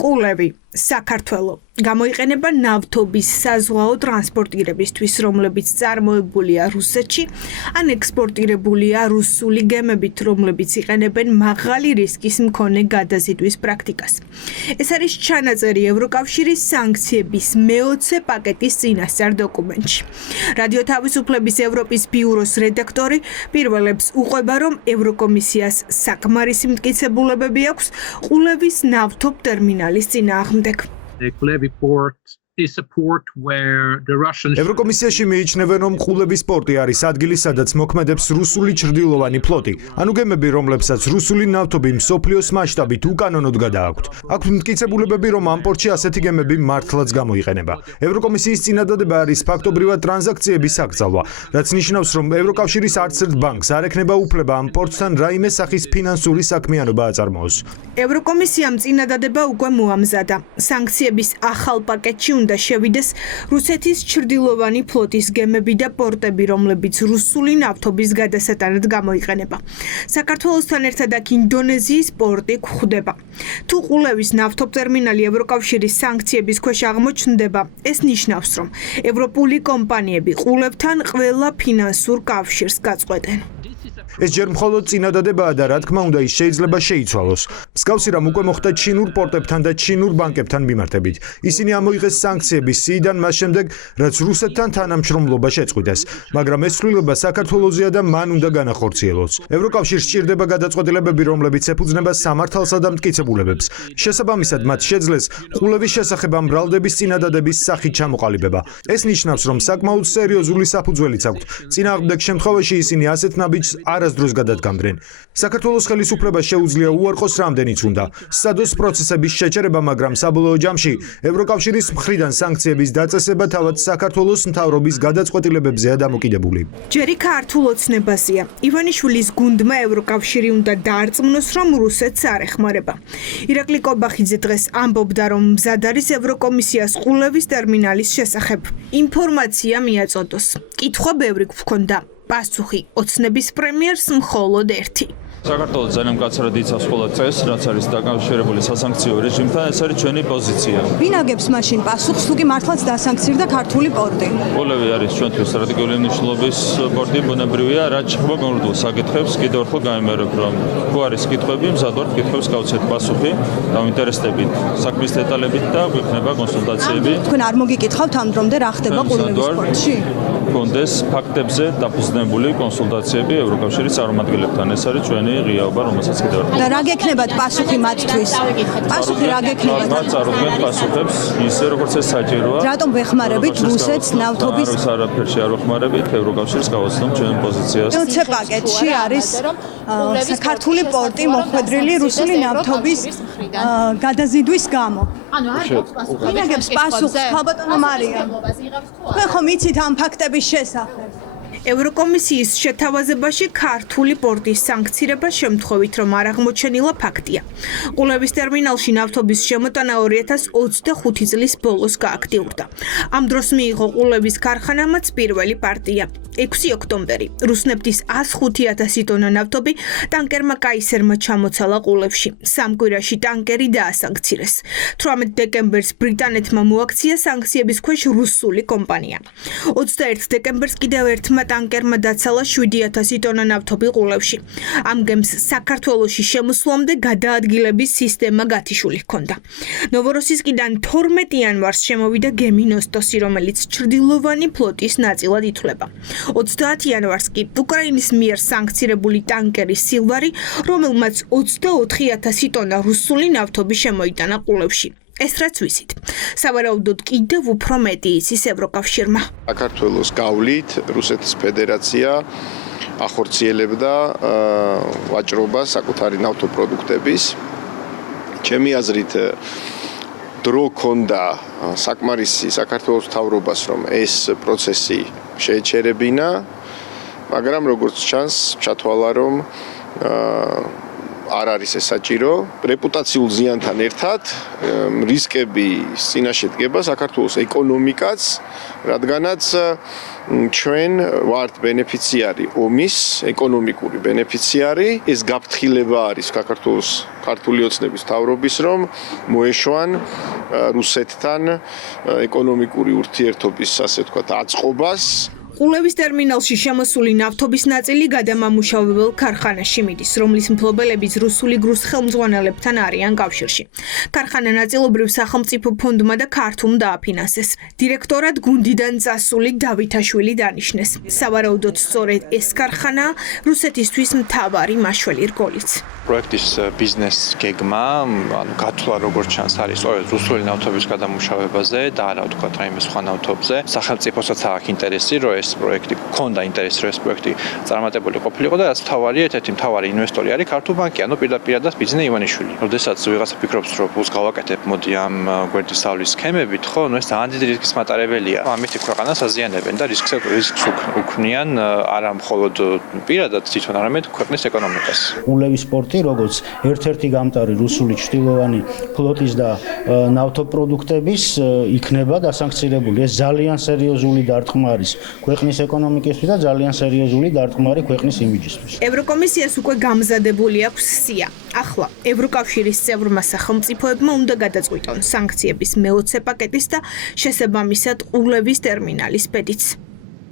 ყულევი საქართველო გამოიყენება ნავთობის საზღვაო ტრანსპორტირებისთვის, რომლებიც წარმოებულია რუსეთში, ან ექსპორტირებულია რუსული გემებით, რომლებიც იყენებენ მაღალი რისკის მქონე გადაზიდვის პრაქტიკას. ეს არის ჩანაწერი ევროკავშირის სანქციების მე-20 პაკეტის წინასწარ დოკუმენტში. რადიო თავისუფლების ევროპის ბიუროს რედაქტორი პირველებს უყვება, რომ ევროკომისიას საკმარისი მტკიცებულებები აქვს ყულევის ნავთობ ტერმინალის წინააღმდეგ. ევროკომისიაში მიიჩნევენ, რომ ყულევის პორტი არის ადგილი, სადაც მოქმედებს რუსული ჩრდილოვანი ფლოტი, ანუ გემები, რომლებსაც რუსული ნავთობი მსოფლიოს მასშტაბით უკანონოდ გადააქვთ. აქვთ მტკიცებულებები, რომ ამ პორტში ასეთი გემები მართლაც გამოიყენება. ევროკომისიის წინადადება არის ფაქტობრივად ტრანზაქციების აკრძალვა, რაც ნიშნავს, რომ ევროკავშირის არც ერთ ბანკს არ ექნება უფლება ამ პორტთან რაიმე სახის ფინანსური საქმიანობა აწარმოოს. ევროკომისიამ წინადადება უკვე მოამზადა. სანქციების ახალ პაკეტში უნდა შევიდეს რუსეთის ჩრდილოვანი ფლოტის გემები და პორტები, რომლებიც რუსული ნავთობის გადასატანად გამოიყენება. საქართველოსთან ერთად აქ ინდონეზიის პორტი გვხვდება. თუ ყულევის ნავთობ ტერმინალი ევროკავშირის სანქციების ქვეშ აღმოჩნდება, ეს ნიშნავს, რომ ევროპული კომპანიები ყულებთან ყველა ფინანსურ კავშირს გაწყვეტენ. ეს ჯერ მხოლოდ წინადადებაა და რა თქმა უნდა ის შეიძლება შეიცვალოს. მსგავსი რამ უკვე მოხდა ჩინურ პორტებთან და ჩინურ ბანკებთან მიმართებით. ისინი ამოიღეს სანქციების სიიდან მას შემდეგ, რაც რუსეთთან თანამშრომლობა შეწყვიტეს, მაგრამ ეს ცვლილება საქართველოსია და მან უნდა განახორციელოს. ევროკავშირს სჭირდება გადაწყვეტილებები, რომლებიც ეფუძნება სამართალსა და მტკიცებულებებს. შესაბამისად, მათ შეძლეს ყულევის შესახებ ამ ბრალდების წინადადების სახით ჩამოყალიბება. ეს ნიშნავს, რომ საკმაოდ სერიოზული საფუძველიც აქვთ. წინააღმდეგ შემთხვევაში ისინი ასეთ ნაბიჯს არასდროს გადადგამდნენ. საქართველოს ხელისუფლებას შეუძლია უარყოს რამდენიც უნდა. სადოს პროცესების შეჩერება, მაგრამ საბოლოო ჯამში ევროკავშირის მხრიდან სანქციების დაწესება თავად საქართველოს მთავრობის გადაწყვეტილებებზეა დამოკიდებული. ჯერი ქართულ ოცნებაზეა. ივანიშვილის გუნდმა ევროკავშირი უნდა დაარწმუნოს, რომ რუსეთს არ ეხმარება. ირაკლი კობახიძე დღეს ამბობდა, რომ მზად არის ევროკომისიას ყულევის ტერმინალის შესახებ. ინფორმაცია მიაწოდოს. კითხვა ბევრი გვქონდა. პასუხი ოცნების პრემიერს მხოლოდ ერთი. საქართველოს ძალიან მკაცრად იცავს ყველა წესს, რაც არის დაკავშირებული სასანქციო რეჟიმთან, ეს არის ჩვენი პოზიცია. ვინ აგებს მაშინ პასუხს, თუ კი მართლაც დასანქცირდა ქართული პორტი? ყულევი არის ჩვენთვის სტრატეგიული მნიშვნელობის პორტი, ბუნებრივია, რაც შეხება გონდულ საკითხებს, კიდევ ერთხელ გამიმერებ, რომ თუ არის კითხვები, მზად ვართ კითხვებს გავცეთ პასუხი, დავინტერესდებით საქმის დეტალებით და გვექნება კონსულტაციები. თქვენ არ მოგიკითხავთ ამ დრომდე რა ხდება ყულევის პორტში? კონდეს ფაქტებზე დაფუძნებული კონსულტაციები ევროკავშირის წარმომადგენლებთან. ეს არის ჩვენი ღიაობა, რომელსაც კიდევ ერთხელ. და რა გექნებათ პასუხი მათთვის? პასუხი რა გექნებათ? მათ წარუდგენ პასუხებს ისე როგორც ეს საჭიროა. რატომ ვეხმარებით რუსეთს ნავთობის? არაფერში არ ვეხმარებით, ევროკავშირს გავაცნობ ჩვენ პოზიციას. მე-20 პაკეტში არის საქართველოს პორტი მოხვედრილი რუსული ნავთობის გადაზიდვის გამო. ანუ არ აქვს პასუხი. ვინ აგებს პასუხს, ხალბატონო მარია? თქვენ ხომ იცით ამ ფაქტების შესახებ? ევროკომისიის შეთავაზებაში ქართული პორტის სანქცირება შემთხვევით, რომ არ აღმოჩენილა ფაქტია. ყულევის ტერმინალში ნავთობის შემოტანა 2025 წლის ბოლოს გააქტიურდა. ამ დროს მიიღო ყულევის ქარხანამაც პირველი პარტია. 6 ოქტომბერი რუსნეფტის 105,000 ტონა ნავთობი ტანკერმა კაისერმა ჩამოცალა ყულევში. 3 კვირაში ტანკერი დაასანქცირეს. 18 დეკემბერს ბრიტანეთმა მოაქცია სანქციების ქვეშ რუსული კომპანია. 21 დეკემბერს კიდევ ერთმა ტანკერმა დაცალა 7,000 ტონა ნავთობი ყულევში. ამ გემს საქართველოში შემოსვლამდე გადაადგილების სისტემა გათიშული ჰქონდა. ნოვოროსისკიდან 12 იანვარს შემოვიდა გემი ნოსტოსი, რომელიც ჩრდილოვანი ფლოტის ნაწილად ითვლება. 30 იანვარს კი უკრაინის მიერ სანქცირებული ტანკერი სილვარი, რომელმაც 24,000 ტონა რუსული ნავთობი შემოიტანა ყულევში. ეს რაც ვიცით. სავარაუდოდ კიდევ უფრო მეტი იცის ევროკავშირმა. საქართველოს გავლით რუსეთის ფედერაცია ახორციელებდა ვაჭრობას საკუთარი ნავთობპროდუქტების. ჩემი აზრით დრო ქონდა საკმარისი საქართველოს მთავრობას, რომ ეს პროცესი შეეჩერებინა, მაგრამ როგორც ჩანს, ჩათვალა, რომ არ არის ეს საჭირო. რეპუტაციულ ზიანთან ერთად რისკები წინაშე დგება საქართველოს ეკონომიკაც, რადგანაც ჩვენ ვართ ბენეფიციარი ომის, ეკონომიკური ბენეფიციარი. ეს გაფრთხილება არის საქართველოს ქართული ოცნების მთავრობის, რომ მოეშვან რუსეთთან ეკონომიკური ურთიერთობის, ასე ვთქვათ, აწყობას. ყულევის ტერმინალში შემოსული ნავთობის ნაწილი გადამამუშავებელ ქარხანაში მიდის, რომლის მფლობელებიც რუსული გზის ხელმძღვანელებთან არიან კავშირში. ქარხანა ნაწილობრივ სახელმწიფო ფონდმა და ქართულმა დააფინანსეს. დირექტორად გუნდიდან წასული დავითაშვილი დანიშნეს. სავარაუდოდ სწორედ ეს ქარხანა რუსეთისთვის მთავარი მაშველი რგოლიც. პროექტის ბიზნეს გეგმა, ანუ გათვლა როგორც ჩანს არის სწორედ რუსული ნავთობის გადამუშავებაზე და არა ვთქვათ რაიმე სხვა ნავთობზე. სახელმწიფოსაც აქვს ინტერესი, რომ ეს პროექტი ქონდა ინტერესი, რომ ეს პროექტი წარმატებული ყოფილიყო და რაც მთავარია, ერთ-ერთი მთავარი ინვესტორი არის ქართულ ბანკი, ანუ პირდაპირადაც ბიზნე ივანიშვილი. როდესაც ვიღაცა ფიქრობს, რომ ფულს გავაკეთებ, მოდი ამ გვერდის სწავლის სქემებით, ხო, ეს ძალიან დიდი რისკის მატარებელია. ამით ქვეყანას აზიანებენ და რისკს უქმნიან არა მხოლოდ პირადად თვითონ, არამედ ქვეყნის ეკონომიკას. ყულევის პორტი, როგორც ერთ-ერთი გამტარი რუსული ჩრდილოვანი ფლოტის და ნავთობპროდუქტების იქნება დასანქცირებული. ეს ძალიან სერიოზული დარტყმა არის ქვეყნის ეკონომიკისთვის და ძალიან სერიოზული დარტყმარი ქვეყნის იმიჯისთვის. ევროკომისიას უკვე გამზადებული აქვს სია. ახლა ევროკავშირის წევრმა სახელმწიფოებმა უნდა გადაწყვიტონ სანქციების მე-20 პაკეტის და შესაბამისად ყულევის ტერმინალის ბედიც.